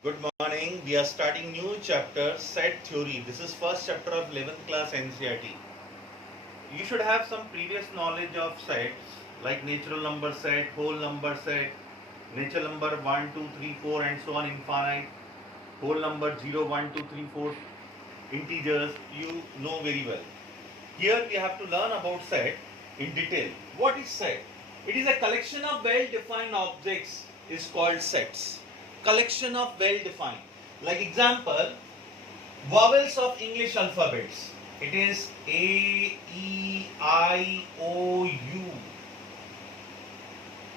Good morning. We are starting new chapter set theory. This is first chapter of 11th class NCERT. You should have some previous knowledge of sets like natural number set, whole number set, natural number 1, 2, 3, 4 and so on infinite, whole number 0, 1, 2, 3, 4, integers. You know very well. Here we have to learn about set in detail. What is set? It is a collection of well-defined objects is called sets. Collection of well-defined. Like example, vowels of English alphabets. It is A, E, I, O, U.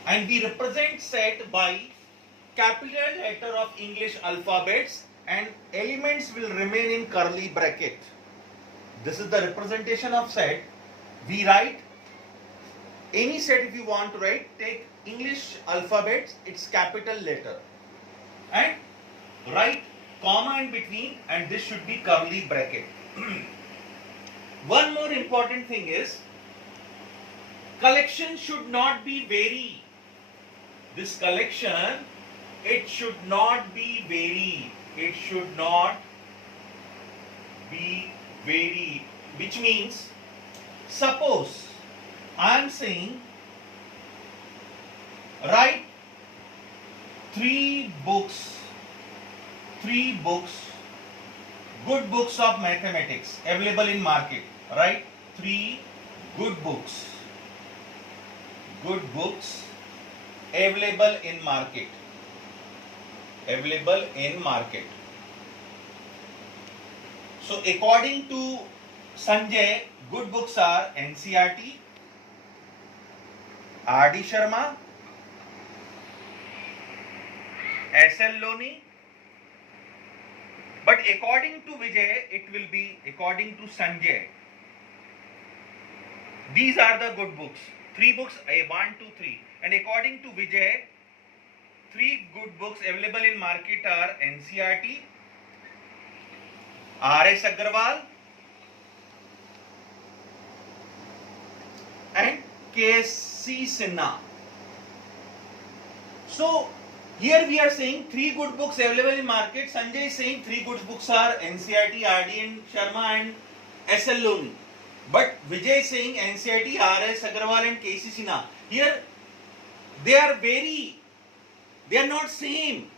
And we represent set by capital letter of English alphabets and elements will remain in curly bracket. This is the representation of set. We write any set if you want to write, take English alphabets, its capital letter and write comma in between and this should be curly bracket. One more important thing is collection should not be vary. This collection, it should not be vary. It should not be vary, which means suppose I am saying write three books, good books of mathematics available in market. Write three good books available in market. So according to Sanjay, good books are NCERT, R.D. Sharma, S.L. Loni, but according to Vijay, it will be according to Sanjay. These are the good books. Three books, 1, 2, 3. And according to Vijay, three good books available in market are NCERT, R.S. Agarwal, and K.C. Sinha. So here we are saying three good books available in market. Sanjay is saying three good books are NCERT, R.D. and Sharma and S.L. Loni. But Vijay is saying NCERT, R.S. Agarwal and K.C. Sinha. Here they are not same.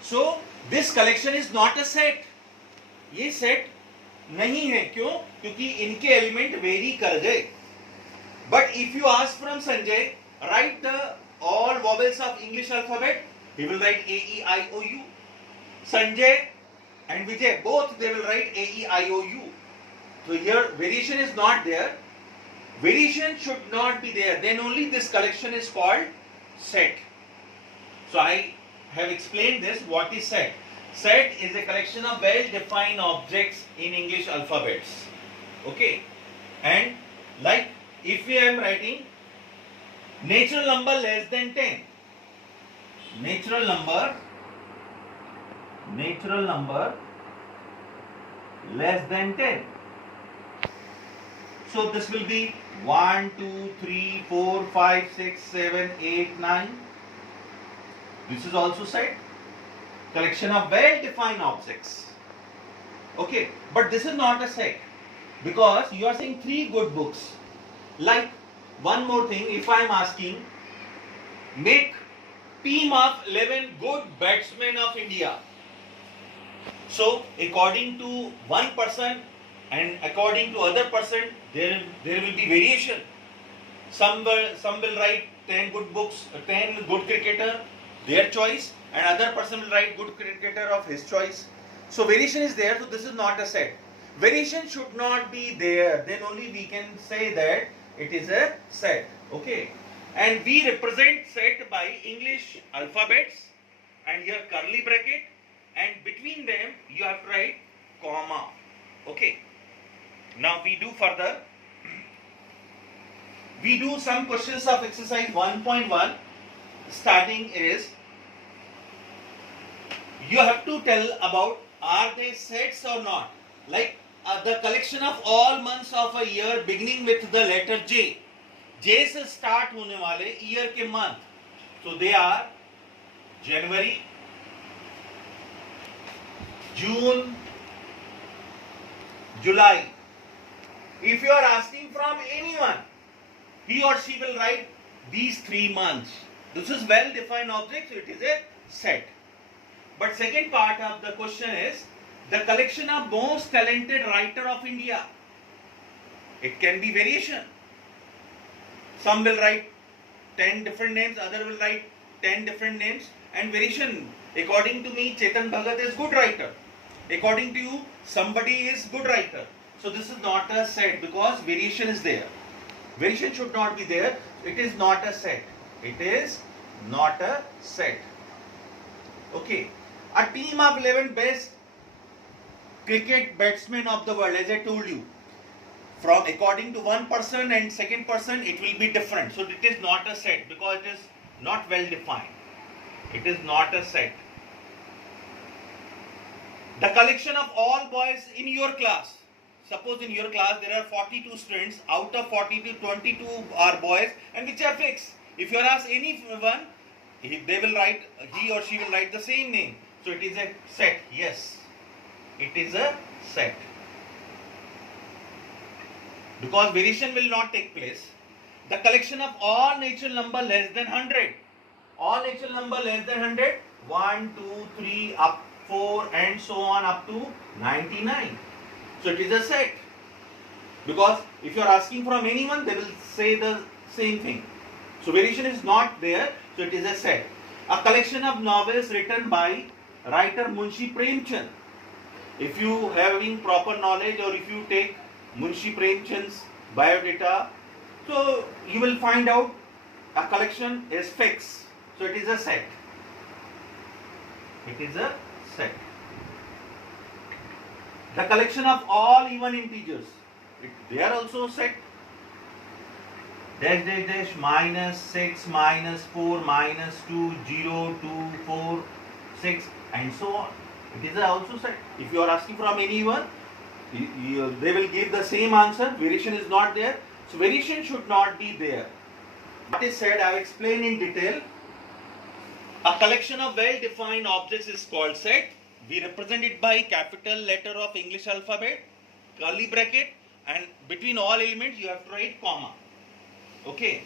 So this collection is not a set. ये set नहीं है. क्यों? क्योंकि इनके element very कर गए. But if you ask from Sanjay, write the all vowels of English alphabet, he will write A, E, I, O, U. Sanjay and Vijay, both they will write A, E, I, O, U. So here variation is not there. Variation should not be there. Then only this collection is called set. So I have explained this. What is set? Set is a collection of well-defined objects in English alphabets. Okay. And like if we am writing natural number less than 10, natural number less than 10. So this will be 1, 2, 3, 4, 5, 6, 7, 8, 9. This is also set. Collection of well-defined objects. Okay, but this is not a set because you are saying three good books. Like one more thing, if I am asking, make team of 11 good batsmen of India. So according to one person and according to other person, there will be variation. Some will write 10 good books, 10 good cricketer, their choice, and other person will write good cricketer of his choice. So variation is there. So this is not a set. Variation should not be there. Then only we can say that it is a set. Okay. And we represent set by English alphabets and here curly bracket, and between them you have to write comma. Okay. Now we do further. We do some questions of exercise 1.1. Starting is you have to tell about are they sets or not. Like the collection of all months of a year beginning with the letter J. J से start होने वाले year के month. So they are January, June, July. If you are asking from anyone, he or she will write these 3 months. This is well defined object, so it is a set. But second part of the question is the collection of most talented writer of India. It can be variation. Some will write 10 different names, other will write 10 different names, and variation. According to me, Chetan Bhagat is good writer. According to you, somebody is good writer. So this is not a set because variation is there. Variation should not be there. It is not a set. It is not a set. Okay. A team of 11 best cricket batsmen of the world, as I told you. From according to one person and second person, it will be different. So it is not a set because it is not well defined. It is not a set. The collection of all boys in your class. Suppose in your class there are 42 students. Out of 42, 22 are boys and which are fixed. If you ask anyone, they will write, he or she will write the same name. So it is a set. Yes, it is a set. Because variation will not take place. The collection of all natural number less than 100. All natural number less than 100. 1, 2, 3, up 4 and so on up to 99. So it is a set. Because if you are asking from anyone, they will say the same thing. So variation is not there. So it is a set. A collection of novels written by writer Munshi Premchand. If you having proper knowledge or if you take Munshi Premchand's biodata, so you will find out a collection is fixed. So it is a set. It is a set. The collection of all even integers, they are also set. Dash dash dash minus 6 minus 4 minus 2 0 2 4 6 and so on. It is also set. If you are asking from anyone, they will give the same answer. Variation is not there. So variation should not be there. What is said, I have explained in detail. A collection of well-defined objects is called set. We represent it by capital letter of English alphabet, curly bracket, and between all elements you have to write comma. Okay.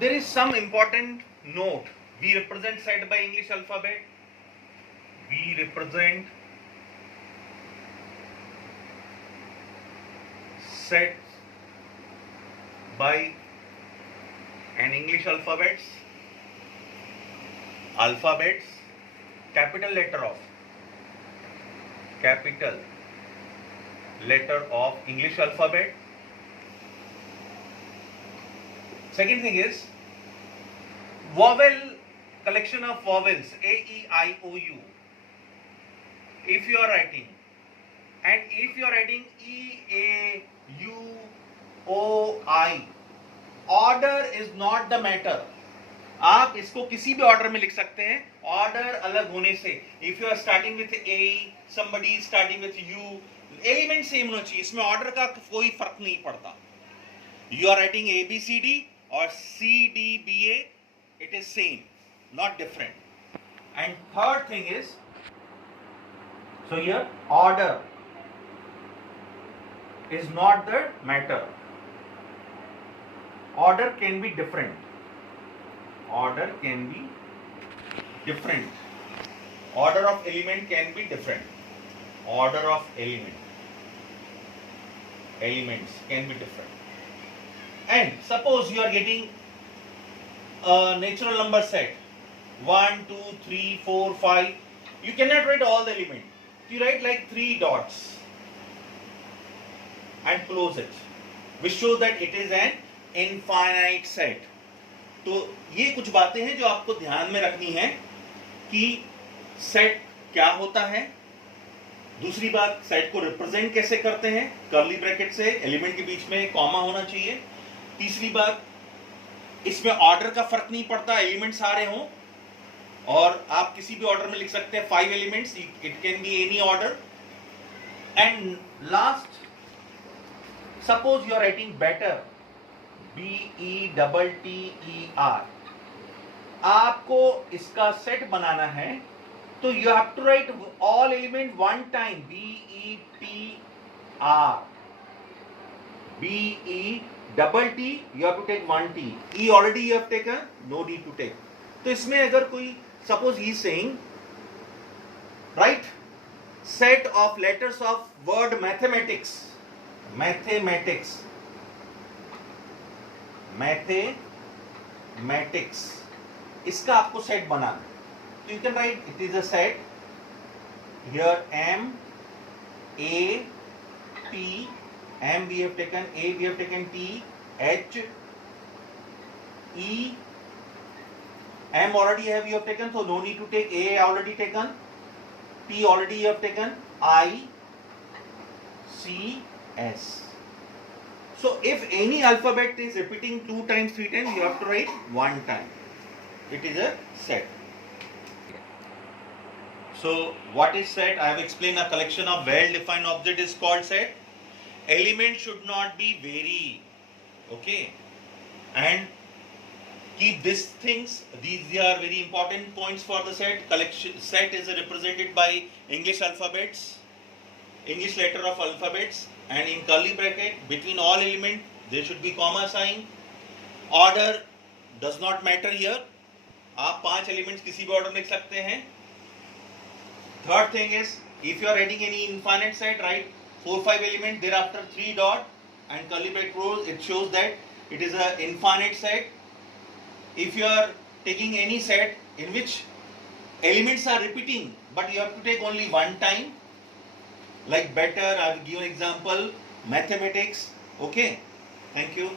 There is some important note. We represent set by English alphabet. We represent set by an English alphabets, capital letter of English alphabet. Second thing is vowel, collection of vowels, A, E, I, O, U. If you are writing, and if you are writing E, A, U, O, I, order is not the matter. आप इसको किसी भी order में लिख सकते हैं, order अलग होने से. If you are starting with A, somebody is starting with U, element same होना चाहिए. इसमें ऑर्डर का कोई फर्क नहीं पड़ता. You are writing A, B, C, D or C, D, B, A, it is same, not different. And third thing is, so here order is not the matter. Order can be different. Order can be different. Order of element can be different. Order of elements can be different. And suppose you are getting a natural number set 1, 2, 3, 4, 5. You cannot write all the elements. You write like 3 dots and close it, which shows that it is an infinite set. तो ये कुछ बातें हैं जो आपको ध्यान में रखनी है कि सेट क्या होता है. दूसरी बात, सेट को रिप्रेजेंट कैसे करते हैं, कर्ली ब्रैकेट से, एलिमेंट के बीच में कॉमा होना चाहिए. तीसरी बात, इसमें ऑर्डर का फर्क नहीं पड़ता, एलिमेंट सारे हों और आप किसी भी ऑर्डर में लिख सकते हैं. 5 elements, it can be any order. And last, suppose you are writing better, BETTER. आपको इसका सेट बनाना है तो you have to write all element one time. BETR. BETT you have to take one T. E already you have taken, no need to take. तो इसमें अगर कोई suppose he is saying write set of letters of word mathematics. इसका आपको set बनाना. तो you can write it is a set. Here M A P. M we have taken, A we have taken, T, H, E, M already have you have taken, so no need to take. A already taken, T already you have taken, I, C, S. So if any alphabet is repeating 2 times, 3 times, you have to write 1 time. It is a set. So what is set? I have explained. A collection of well-defined objects is called set. Element should not be vary, okay, and keep these things. These are very important points for the set. Collection set is represented by English alphabets, English letter of alphabets, and in curly bracket between all element there should be comma sign. Order does not matter here. आप 5 elements किसी भी order में लिख सकते हैं. Third thing is if you are adding any infinite set, write 4-5 element, thereafter 3 dot and curly bracket close. It shows that it is a infinite set. If you are taking any set in which elements are repeating but you have to take only 1 time, like better, I will give an example, mathematics. Okay, thank you.